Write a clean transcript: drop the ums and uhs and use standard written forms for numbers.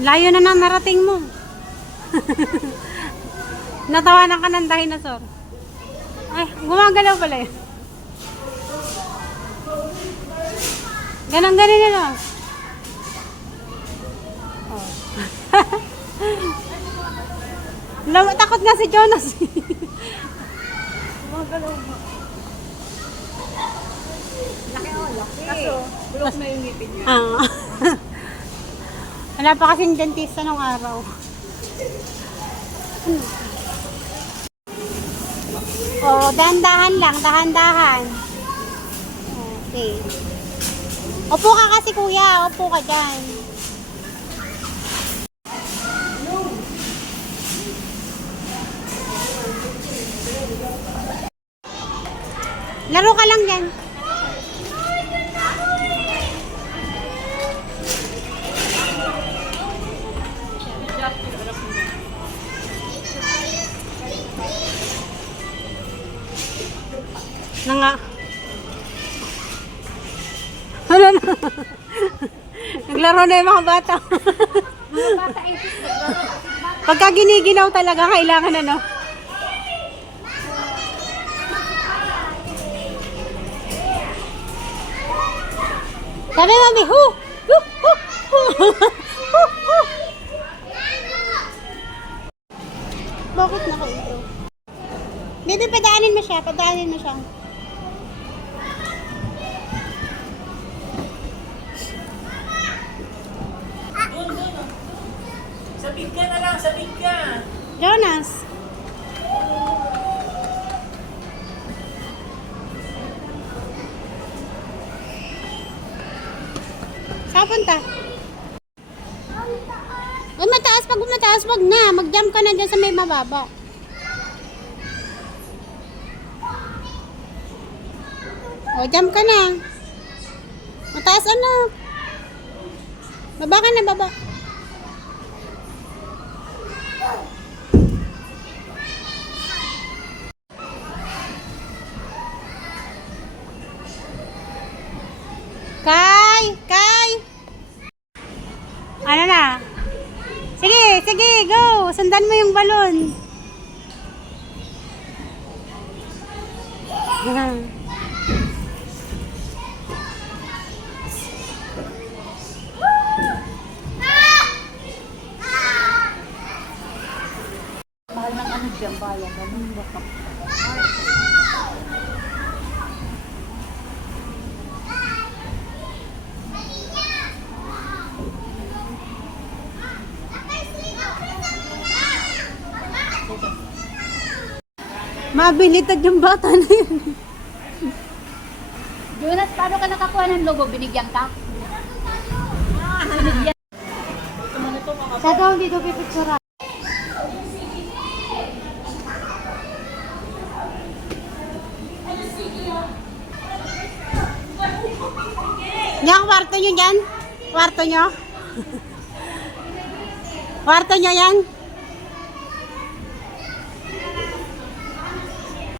Layo na nang narating mo. Natawanan ka ng dinosaur. Ay, gumagalaw pala yun. Ganon-ganon na lang. Oh. Takot nga si Jonas. Gumagalaw mo. Laki o, laki. Kaso, bulok na yung ngipin niya. Wala pa kasing dentista nung araw. Oh, dahan-dahan lang, dahan-dahan. Okay. Upo ka kasi kuya, upo ka dyan. Laro ka lang dyan. Na nga. Wala na. Naglaro na yung mga bata. Mga bata isip. Pagka giniginaw talaga, kailangan ano. Sabi mami, hu! Hu! Hu! Hu! Hu! Hu! Bakit nakailaw? Baby, padaanin mo siya. Padaanin mo siya. Sabit ka na lang, sabit ka. Jonas. Saan punta? Ay, mataas. Pag mataas, wag na. Mag-jump ka na dyan sa may mababa. O, jump ka na. Mataas ano? Baba ka na, baba. Kay! Kay! Ano na? Sige, sige, go! Sundan mo yung balon. Mahal ng ano dyan, bayan. Ganun ba ka? Mabilitad yung bata na yun. Jonas, paano ka nakakuha ng logo? Binigyan ka? Binigyan. Sa daw dito pipitsura. Yan, kwarto nyo dyan? Kwarto nyo? Kwarto nyo yan?